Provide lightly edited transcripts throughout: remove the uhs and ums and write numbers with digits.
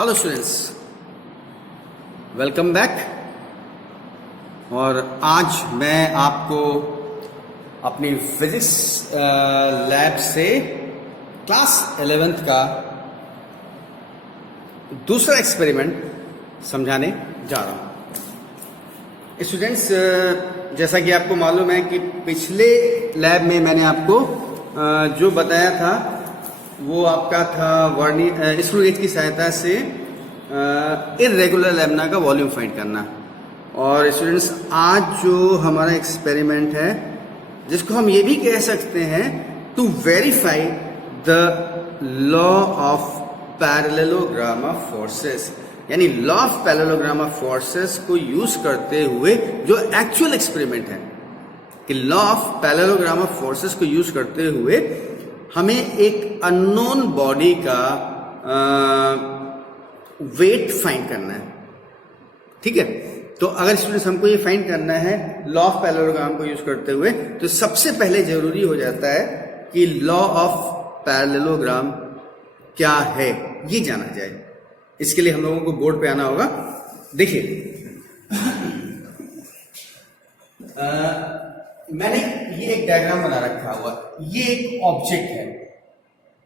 Hello students, welcome back. और आज मैं आपको अपनी फिजिक्स लैब से क्लास 11th का दूसरा एक्सपेरिमेंट समझाने जा रहा हूँ। स्टूडेंट्स, जैसा कि आपको मालूम है कि पिछले लैब में मैंने आपको जो बताया था वो आपका था वर्नियर स्क्रू गेज की सहायता से इर्रेगुलर लैमिना का वॉल्यूम फाइंड करना। और स्टूडेंट्स, आज जो हमारा एक्सपेरिमेंट है जिसको हम ये भी कह सकते हैं to verify the law of parallelogram of forces, यानी law of parallelogram of forces को यूज करते हुए जो एक्चुअल एक्सपेरिमेंट है कि law of parallelogram of forces को यूज करते हुए हमें एक अननोन बॉडी का वेट फाइंड करना है। ठीक है, तो अगर स्टूडेंट्स हमको ये फाइंड करना है लॉ ऑफ पैरेललोग्राम को यूज करते हुए, तो सबसे पहले जरूरी हो जाता है कि लॉ ऑफ पैरेललोग्राम क्या है ये जाना जाए। इसके लिए हम लोगों को बोर्ड पे आना होगा। देखिए, मैंने ये एक डायग्राम बना रखा हुआ, ये एक ऑब्जेक्ट है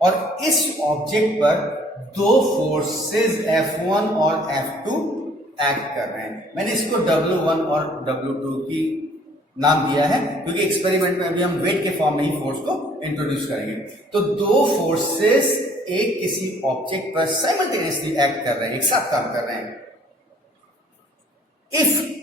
और इस ऑब्जेक्ट पर दो फोर्सेस F1 और F2 एक्ट कर रहे हैं। मैंने इसको W1 और W2 की नाम दिया है क्योंकि एक्सपेरिमेंट में अभी हम वेट के फॉर्म में ही फोर्स को इंट्रोड्यूस करेंगे। तो दो फोर्सेस एक किसी ऑब्जेक्ट पर साइमल्टेनियसली एक्ट कर रहे हैं, एक साथ काम कर रहे हैं। If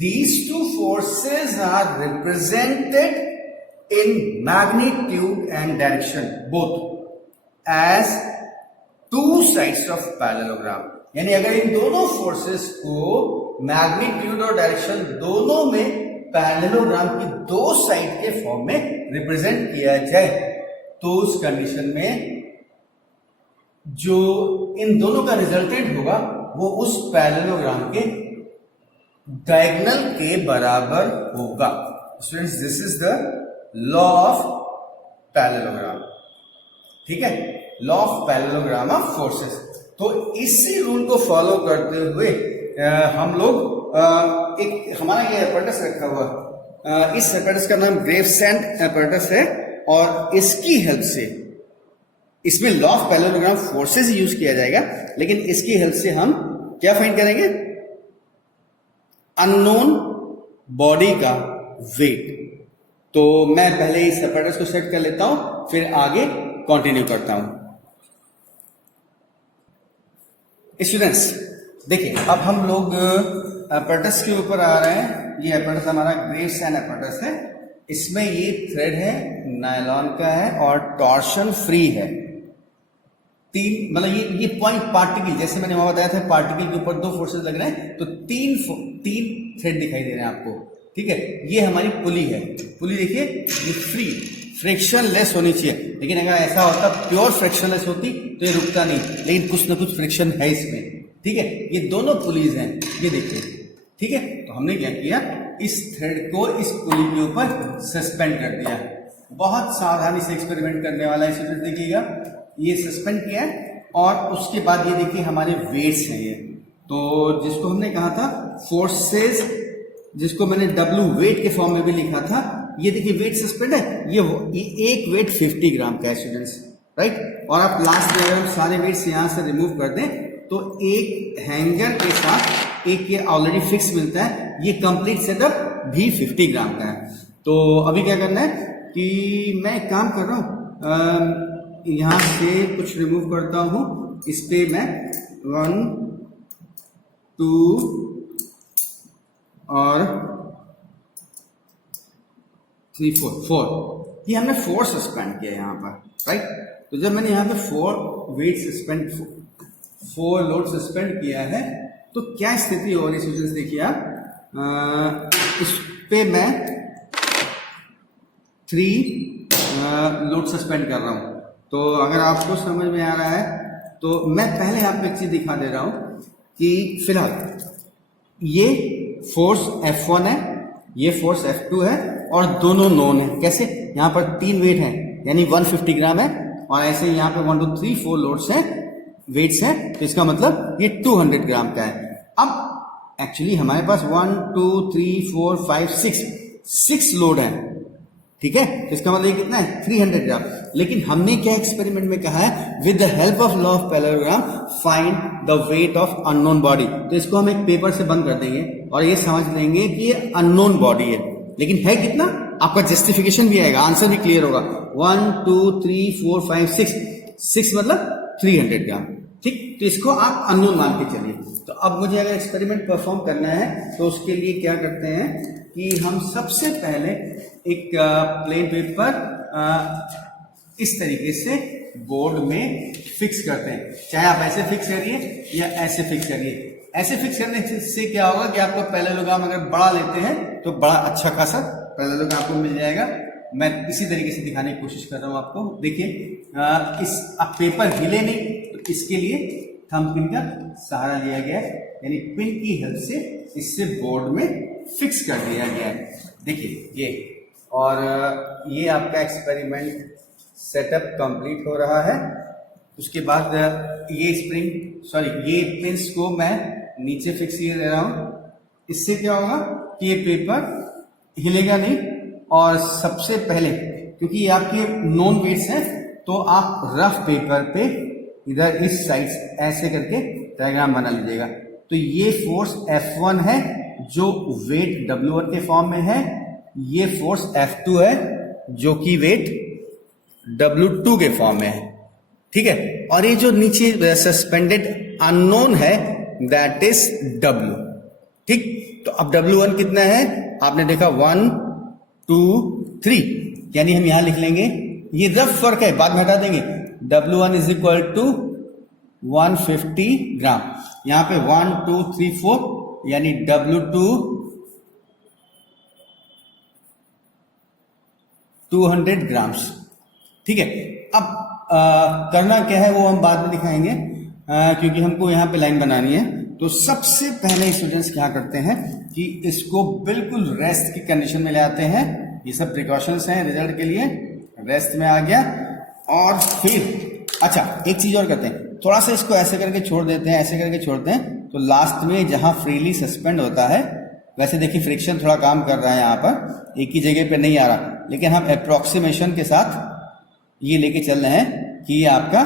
these two forces are represented in magnitude and direction both as two sides of parallelogram, यानी अगर इन दोनों फोर्सेस को मैग्नीट्यूड और डायरेक्शन दोनों में पैरेललोग्राम की दो साइड के फॉर्म में रिप्रेजेंट किया जाए, तो उस कंडीशन में जो इन दोनों का रिजल्टेंट होगा वो उस पैरेललोग्राम के डायगोनल के बराबर होगा। Students, this is the law of parallelogram. ठीक है, law of parallelogram of forces. तो इसी रूल को फॉलो करते हुए हम लोग एक हमारा ये एपरेटस रखा हुआ, इस एपरेटस का नाम ग्रेवसैंड एपरेटस है और इसकी हेल्प से इसमें law of parallelogram forces use किया जाएगा, लेकिन इसकी हेल्प से हम क्या फाइंड करेंगे? अननोन बॉडी का वेट। तो मैं पहले इस एपरेटस को सेट कर लेता हूं, फिर आगे कंटिन्यू करता हूं। स्टूडेंट्स, देखिए, अब हम लोग एपरेटस के ऊपर आ रहे हैं। ये एपरेटस हमारा ग्रेवसैंड एपरेटस है। इसमें ये थ्रेड है, नायलॉन का है और टॉर्शन फ्री है। तीन मतलब ये पॉइंट पार्टिकल, जैसे मैंने वहां बताया था पार्टिकल के ऊपर दो फोर्सेस लग रहे हैं, तो तीन थ्रेड दिखाई दे रहे हैं आपको। ठीक है, ये हमारी पुली है। पुली देखिए, ये फ्री फ्रिक्शन लेस होनी चाहिए, लेकिन अगर ऐसा होता प्योर फ्रिक्शन लेस होती तो ये रुकता नहीं, लेकिन कुछ ना कुछ फ्रिक्शन है इसमें। ठीक है, ये दोनों पुलीज हैं, ये देखिए। ठीक है, तो हमने क्या किया, इस थ्रेड को इस पुली के ऊपर सस्पेंड कर दिया। बहुत सावधानी से एक्सपेरिमेंट करने वाला है स्टूडेंट, देखिएगा। ये सस्पेंड किया और उसके बाद ये देखिए हमारे वेट्स हैं ये। तो जिसको हमने कहा था फोर्सेस, जिसको मैंने W वेट के फॉर्म में भी लिखा था, ये देखिए वेट सस्पेंड है। ये एक वेट 50 ग्राम का है स्टूडेंट्स, राइट। और आप लास्ट में अगर हम सारे वेट्स यहां से रिमूव कर दें तो एक हैंगर के साथ एक ये ऑलरेडी फिक्स मिलता है। ये कंप्लीट सेटअप भी 50 ग्राम का है। तो अभी क्या करना है कि मैं एक काम कर रहा हूं, यहां से कुछ रिमूव करता हूं। इस पे मैं 1 2 और 3 4 ये हमने 4 सस्पेंड किया यहां पर, राइट। तो जब मैंने यहां पे 4 वेट सस्पेंड 4 लोड सस्पेंड किया है, तो क्या स्थिति हो रही है देखिए आप। इस पे मैं 3 लोड सस्पेंड कर रहा हूं। तो अगर आपको समझ में आ रहा है तो मैं पहले आपको एक चीज दिखा दे रहा हूं कि फिलहाल ये फोर्स F1 है, ये फोर्स F2 है और दोनों नोन है। कैसे? यहाँ पर 3 वेट है यानी 150 ग्राम है और ऐसे यहाँ पे 1 2 3 4 लोड्स हैं वेट्स है, तो इसका मतलब ये 200 ग्राम का है। अब एक्चुअली हमारे पास 1 2 3 4 5 6 लोड है, ठीक है, तो इसका मतलब ये कितना है 300 ग्राम। लेकिन हमने क्या एक्सपेरिमेंट में कहा है, with the help of law of parallelogram find the weight of unknown body. तो इसको हम एक पेपर से बंद कर देंगे और ये समझ लेंगे कि ये अननोन बॉडी है, लेकिन है कितना, आपका जस्टिफिकेशन भी आएगा, आंसर भी क्लियर होगा। 1 2 3 4 5 6 मतलब 300 ग्राम, ठीक। तो इसको आप अननोन मान के चलिए। तो अब मुझे अगर एक्सपेरिमेंट परफॉर्म करना है तो उसके लिए क्या करते हैं कि हम सबसे पहले एक प्लेन पेपर इस तरीके से बोर्ड में फिक्स करते हैं। चाहे आप ऐसे फिक्स करिए या ऐसे फिक्स करिए। ऐसे फिक्स करने से क्या होगा कि आपको पैरेललोग्राम अगर बड़ा लेते हैं तो बड़ा अच्छा खासा पैरेललोग्राम आपको मिल जाएगा। मैं इसी तरीके से दिखाने की कोशिश कर रहा हूं आपको। देखिए इस अब पेपर हिले नहीं, तो इसके लिए थंबपिन का सहारा लिया गया है, यानी पिन की हेल्प से इससे बोर्ड में फिक्स कर दिया गया है। देखिए ये, और ये आपका एक्सपेरिमेंट सेटअप कंप्लीट हो रहा है। उसके बाद ये ये पिंस को मैं नीचे फिक्स किए दे रहा हूं। इससे क्या होगा कि ये पेपर हिलेगा नहीं, और सबसे पहले क्योंकि ये आपके नॉन वेट्स हैं तो आप रफ पेपर पे इधर इस साइड ऐसे करके डायग्राम बना लीजिएगा। तो ये फोर्स F1 है जो वेट W1 के फॉर्म में है, ये फोर्स F2 है जो कि वेट W2 के फॉर्म में है, ठीक है। और ये जो नीचे सस्पेंडेड अननोन है दैट इज W, ठीक। तो अब W1 कितना है, आपने देखा 1 2 3, यानी हम यहां लिख लेंगे, ये रफ फर्क है बाद में हटा देंगे। W1 इज इक्वल टू 150 ग्राम, यहां पे 1 2 3 4 यानी W2 200 ग्राम्स, ठीक है। अब करना क्या है वो हम बाद में दिखाएंगे, क्योंकि हमको यहां पे लाइन बनानी है। तो सबसे पहले स्टूडेंट्स क्या करते हैं कि इसको बिल्कुल रेस्ट की कंडीशन में ले आते हैं। ये सब प्रिकॉशंस हैं रिजल्ट के लिए, रेस्ट में आ गया। और फिर अच्छा एक चीज और करते हैं, थोड़ा सा इसको ऐसे करके छोड़ देते हैं, ऐसे करके छोड़ते हैं, तो लास्ट में जहां फ्रीली सस्पेंड होता है, वैसे देखिए फ्रिक्शन थोड़ा काम कर रहा है, यहां पर एक ही जगह पे नहीं आ रहा, लेकिन हम अप्रोक्सीमेशन के साथ ये लेके चल रहे हैं कि ये आपका,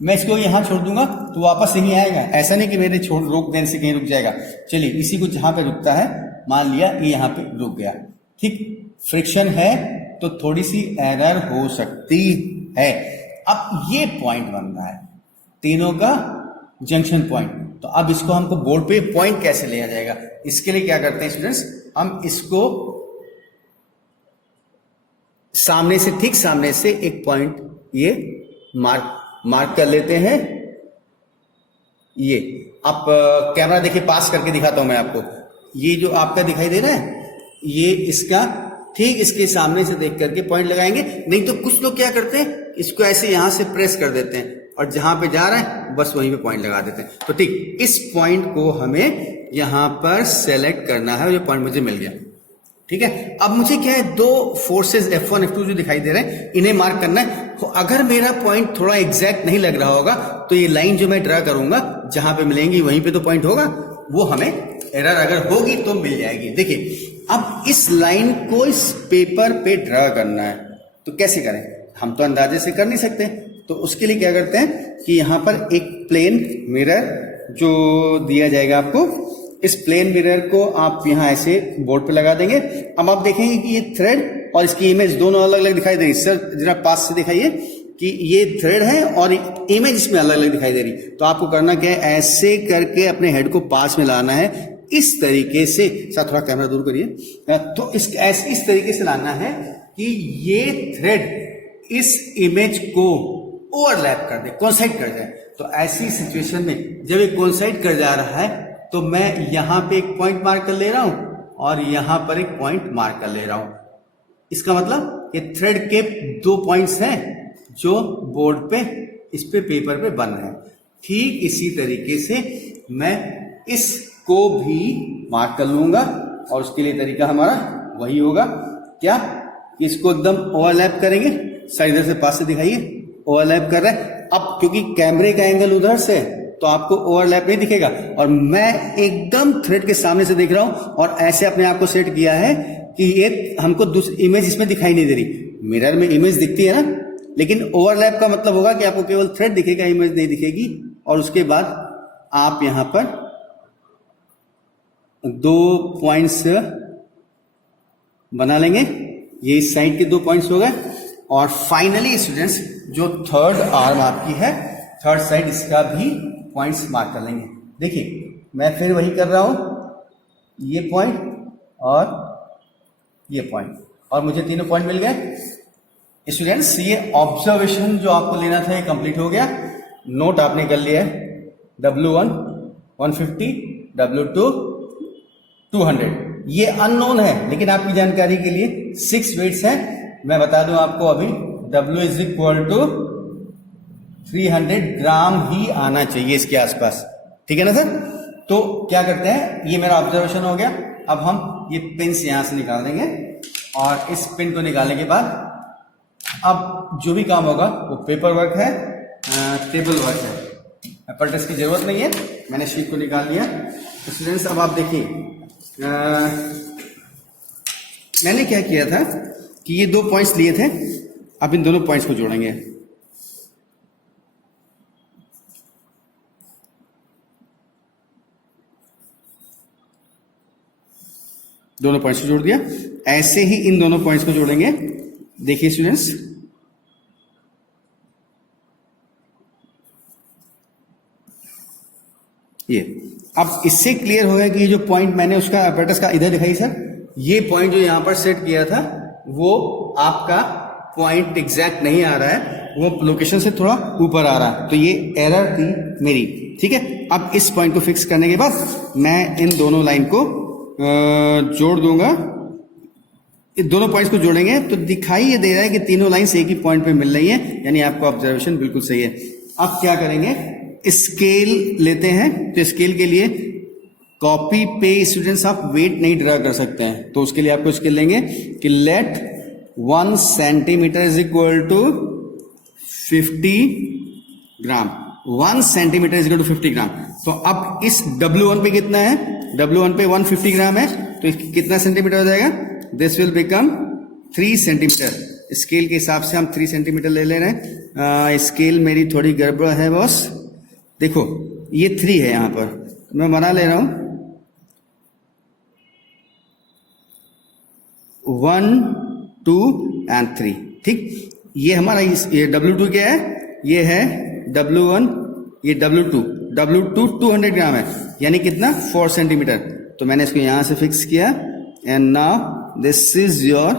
मैं इसको यहां छोड़ दूंगा तो वापस यहीं आएगा, ऐसा नहीं कि मेरे रोक देने से कहीं रुक जाएगा। चलिए इसी को जहां पे रुकता है मान लिया ये यहां पे रुक गया, ठीक। फ्रिक्शन है तो थोड़ी सी एरर हो सकती है। अब ये पॉइंट बन रहा है तीनों का जंक्शन पॉइंट, तो अब इसको हमको बोर्ड पे पॉइंट कैसे लिया जाएगा, इसके लिए क्या करते हैं स्टूडेंट्स, हम इसको सामने से, ठीक सामने से एक पॉइंट ये मार्क कर लेते हैं। ये आप कैमरा देखिए, पास करके दिखाता हूं मैं आपको। ये जो आपका दिखाई दे रहा है, ये इसका ठीक इसके सामने से देख करके पॉइंट लगाएंगे। नहीं तो कुछ लोग क्या करते हैं, इसको ऐसे यहां से प्रेस कर देते हैं और जहां पे जा रहा है बस वहीं पे पॉइंट लगा देते हैं। तो ठीक इस पॉइंट को हमें यहां पर सेलेक्ट करना है, ये पॉइंट मुझे मिल गया, ठीक है। अब मुझे क्या है, दो फोर्सेस F1 F2 जो दिखाई दे रहे हैं इन्हें मार्क करना है। तो अगर मेरा पॉइंट थोड़ा एग्जैक्ट नहीं लग रहा होगा तो ये लाइन जो मैं ड्रा करूंगा जहां पे मिलेंगी वहीं पे तो पॉइंट होगा, वो हमें एरर अगर होगी तो मिल जाएगी। देखिए अब इस लाइन को इस पेपर पे ड्रा करना है, तो कैसे करें, हम तो अंदाजे से कर नहीं सकते। तो उसके लिए क्या करते हैं कि यहां पर एक प्लेन मिरर जो दिया जाएगा आपको, इस प्लेन मिरर को आप यहां ऐसे बोर्ड पे लगा देंगे। अब आप देखेंगे कि ये थ्रेड और इसकी इमेज दोनों अलग अलग दिखाई दे रही। सर जरा पास से दिखाइए कि ये थ्रेड है और इमेज इसमें अलग अलग दिखाई दे रही। तो आपको करना क्या है, ऐसे करके अपने हेड को पास में लाना है, इस तरीके से। साथ थोड़ा कैमरा दूर करिए। तो इस तरीके से लाना है कि ये थ्रेड इस इमेज को ओवरलैप कर दे, कोइंसाइड कर जाए। तो ऐसी सिचुएशन में जब ये कोइंसाइड कर जा रहा है तो मैं यहां पे एक पॉइंट मार्क कर ले रहा हूं और यहां पर एक पॉइंट मार्क कर ले रहा हूं। इसका मतलब ये थ्रेड के दो पॉइंट्स हैं जो बोर्ड पे, इस पे पेपर पे बन रहे हैं। ठीक इसी तरीके से मैं इसको भी मार्क कर लूंगा और उसके लिए तरीका हमारा वही होगा, क्या, इसको एकदम ओवरलैप करेंगे। साइड से पास से दिखाइए, ओवरलैप कर रहा है। अब क्योंकि कैमरे का एंगल उधर से तो आपको ओवरलैप नहीं दिखेगा, और मैं एकदम थ्रेड के सामने से देख रहा हूं और ऐसे अपने आप को सेट किया है कि ये हमको दूसरी इमेज इसमें दिखाई नहीं दे रही। मिरर में इमेज दिखती है ना, लेकिन ओवरलैप का मतलब होगा कि आपको केवल थ्रेड दिखेगा, इमेज नहीं दिखेगी। और उसके बाद आप यहां पर 2 पॉइंट्स बना लेंगे, ये इस साइड के 2 पॉइंट्स हो गए। और फाइनली स्टूडेंट्स जो थर्ड आर्म आपकी है, थर्ड साइड, इसका भी पॉइंट्स मार्क कर लेंगे। देखिए मैं फिर वही कर रहा हूं, ये पॉइंट और ये पॉइंट, और मुझे तीनों पॉइंट मिल गए। स्टूडेंट्स ये ऑब्जर्वेशन जो आपको लेना था ये कंप्लीट हो गया। नोट आपने कर लिया है, W1 150, W2 200। ये अननोन है, लेकिन आपकी जानकारी के लिए 6 वेट्स है। मैं बता दूं आपको अभी, W इज इक्वल टू 300 ग्राम ही आना चाहिए इसके आसपास, ठीक है ना सर। तो क्या करते हैं, ये मेरा ऑब्जर्वेशन हो गया। अब हम ये पिन से यहां से निकाल देंगे, और इस पिन को निकालने के बाद अब जो भी काम होगा वो पेपर वर्क है, टेबल वर्क है, एप्परेटस की जरूरत नहीं है। मैंने शीट को निकाल लिया। स्टूडेंट्स अब आप देखिए, मैंने क्या किया था कि ये 2 पॉइंट्स लिए थे, अब इन दोनों पॉइंट्स को जोड़ेंगे। दोनों पॉइंट्स को जोड़ दिया, ऐसे ही इन दोनों पॉइंट्स को जोड़ेंगे। देखिए स्टूडेंट्स, ये अब इससे क्लियर हो गया कि ये जो पॉइंट मैंने उसका एप्परेटस का इधर दिखाई सर, ये पॉइंट जो यहां पर सेट किया था वो आपका पॉइंट एग्जैक्ट नहीं आ रहा है, वो लोकेशन से थोड़ा ऊपर आ रहा है, तो ये एरर थी मेरी, ठीक है। अब इस पॉइंट को फिक्स करने के बाद मैं इन दोनों लाइन को जोड़ दूंगा। इन दोनों पॉइंट्स को जोड़ेंगे तो दिखाई ये दे रहा है कि तीनों लाइंस एक ही पॉइंट पे मिल रही है, यानी आपका ऑब्जर्वेशन बिल्कुल सही है। अब क्या करेंगे, स्केल लेते हैं। तो स्केल के लिए कॉपी पे स्टूडेंट्स आप वेट नहीं ड्रा कर सकते हैं, तो उसके लिए आपको स्केल लेंगे कि let 1 centimetre is equal to 50 gram. 1 centimetre is equal to 50 gram. तो अब इस W1 पे कितना है, W1 पे 150 ग्राम है, तो कितना सेंटीमीटर हो जाएगा, this will become 3 centimetre. Scale के हिसाब से हम 3 सेंटीमीटर ले रहे हैं। स्केल मेरी थोड़ी गड़बड़ है बॉस, देखो ये 3 है, यहां पर मैं बना ले रहा हूं 1 2 एंड 3, ठीक। ये हमारा ये W2 क्या है, ये है W1, ये W2 200 ग्राम है, यानी कितना 4 सेंटीमीटर। तो मैंने इसको यहां से फिक्स किया, and now this is your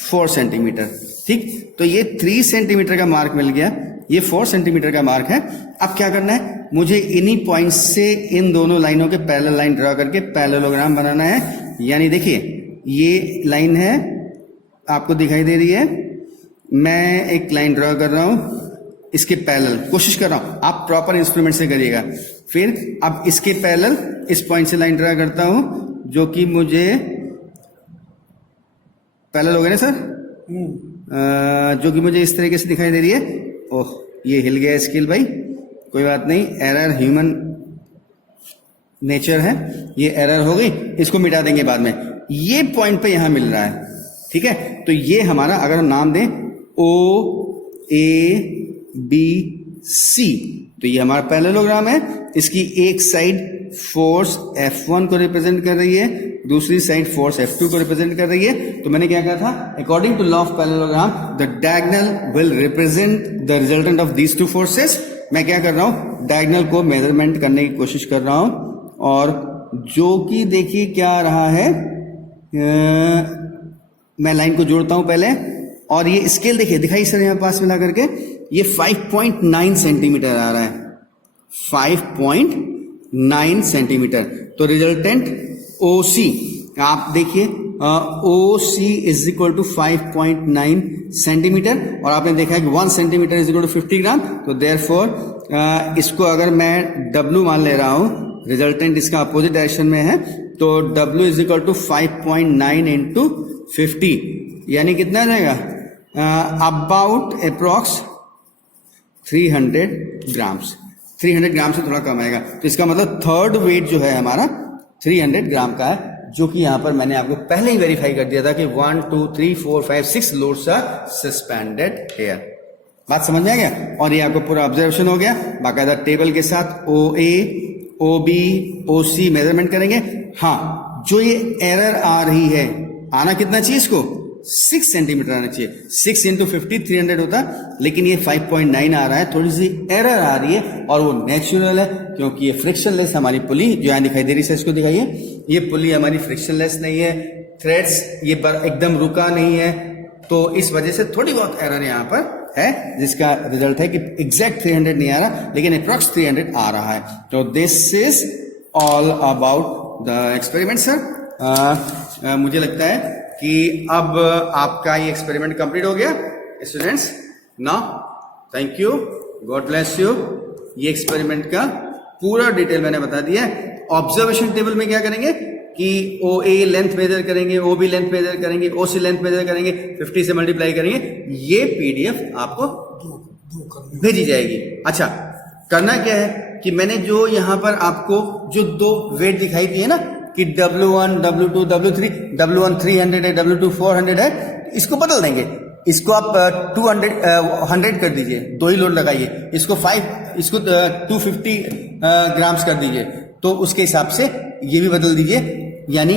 4 centimetre, ठीक। तो ये 3 सेंटीमीटर का मार्क मिल गया, ये 4 सेंटीमीटर का मार्क है। अब क्या करना है, मुझे इन्हीं पॉइंट से इन दोनों लाइनों के पैरेलल लाइन ड्रा करके पैरेललोग्राम बनाना है। यानी देखिए ये लाइन है, आपको दिखाई दे रही है, मैं एक लाइन ड्रा कर रहा हूं इसके पैरेलल, कोशिश कर रहा हूं, आप प्रॉपर इंस्ट्रूमेंट से करिएगा। फिर अब इसके पैरेलल इस पॉइंट से लाइन ड्रा करता हूं, जो कि मुझे पैरेलल हो गया ना सर, जो कि मुझे इस तरीके से दिखाई दे रही है। ओह ये हिल गया स्केल भाई, कोई बात नहीं, एरर ह्यूमन नेचर है, ये एरर हो गई, इसको मिटा देंगे बाद में। ये पॉइंट पे यहां मिल रहा है, ठीक है। तो ये हमारा, अगर हम नाम दें OABC, तो ये हमारा पैरेललोग्राम है। इसकी एक साइड फोर्स F1 को रिप्रेजेंट कर रही है, दूसरी साइड फोर्स F2 को रिप्रेजेंट कर रही है। तो मैंने क्या कहा था, according to law of parallelogram the diagonal will represent the resultant of these two forces. मैं क्या कर रहा हूं, डायगोनल को मेजरमेंट करने की कोशिश कर रहा हूं, और जो कि देखिए क्या आ रहा है, मैं लाइन को जोड़ता हूं पहले, और ये स्केल देखिए, दिखाई सर यहां पास मिला करके, ये 5.9 सेंटीमीटर आ रहा है, 5.9 सेंटीमीटर। तो रिजल्टेंट OC आप देखिए, OC is equal to 5.9 centimetre, और आपने देखा है कि 1 centimetre is equal to 50 gram. तो देयरफॉर इसको अगर मैं W मान ले रहा हूं, रिजल्टेंट इसका अपोजिट डायरेक्शन में है, तो W is equal to 5.9 into 50, यानी कितना आ जाएगा, अबाउट अप्रॉक्स 300 ग्राम्स। 300 ग्राम से थोड़ा कम आएगा, तो इसका मतलब थर्ड वेट जो है हमारा 300 ग्राम का है, जो कि यहां पर मैंने आपको पहले ही वेरीफाई कर दिया था कि 1 2 3 4 5 6 लोड्स आर सस्पेंडेड हियर। बात समझ में आ गया? और ये आपको पूरा ऑब्जर्वेशन हो गया बाकायदा टेबल के साथ। ओ ए, ओ बी, ओ सी मेजरमेंट करेंगे। हाँ, जो ये एरर आ रही है, आना कितना चाहिए इसको? 6 सेंटीमीटर आना चाहिए। 6 इंटू 50 300 होता, लेकिन ये 5.9 आ रहा है, थोड़ी सी एरर आ रही है, और वो नेचुरल है क्योंकि ये फ्रिक्शनलेस हमारी पुली जो यहाँ दिखाई दे रही है, इसको दिखाइए, ये पुली हमारी फ्रिक्शनलेस नहीं है, थ्रेड्स ये एकदम रुका नहीं है, तो इस वजह से थोड़ी बहुत एरर यहाँ पर है, जिसका रिजल्ट है कि एग्जैक्ट 300 नहीं आ रहा, लेकिन अप्रॉक्स 300 आ रहा है। तो this is all about the experiment sir. मुझे लगता है कि अब आपका ये एक्सपेरिमेंट कंप्लीट हो गया students. Now thank you, God bless you. ये एक्सपेरिमेंट का पूरा डिटेल मैंने बता दिया है। ऑब्जर्वेशन टेबल में क्या करेंगे कि ओ ए लेंथ मेजर करेंगे, ओ बी लेंथ मेजर करेंगे, ओ सी लेंथ मेजर करेंगे, 50 से मल्टीप्लाई करेंगे, ये पीडीएफ आपको भेजी जाएगी। अच्छा, करना क्या है कि मैंने जो यहां पर आपको जो 2 वेट दिखाई दिए ना कि W1, W2, W3, W1 300 है, W2 400 है, इसको बदल देंगे। इसको आप 100 कर दीजिए, 2 ही लोड लगाइए। इसको 250 ग्राम्स कर दीजिए, तो उसके हिसाब से ये भी बदल दीजिए। यानी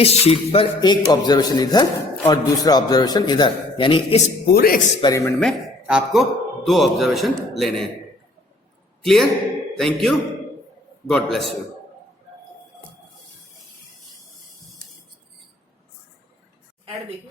इस शीट पर एक ऑब्जर्वेशन इधर और दूसरा ऑब्जर्वेशन इधर, यानी इस पूरे एक्सपेरिमेंट में आपको 2 ऑब्जर्वेशन लेने हैं। Clear? Thank you, God bless you. Add देखो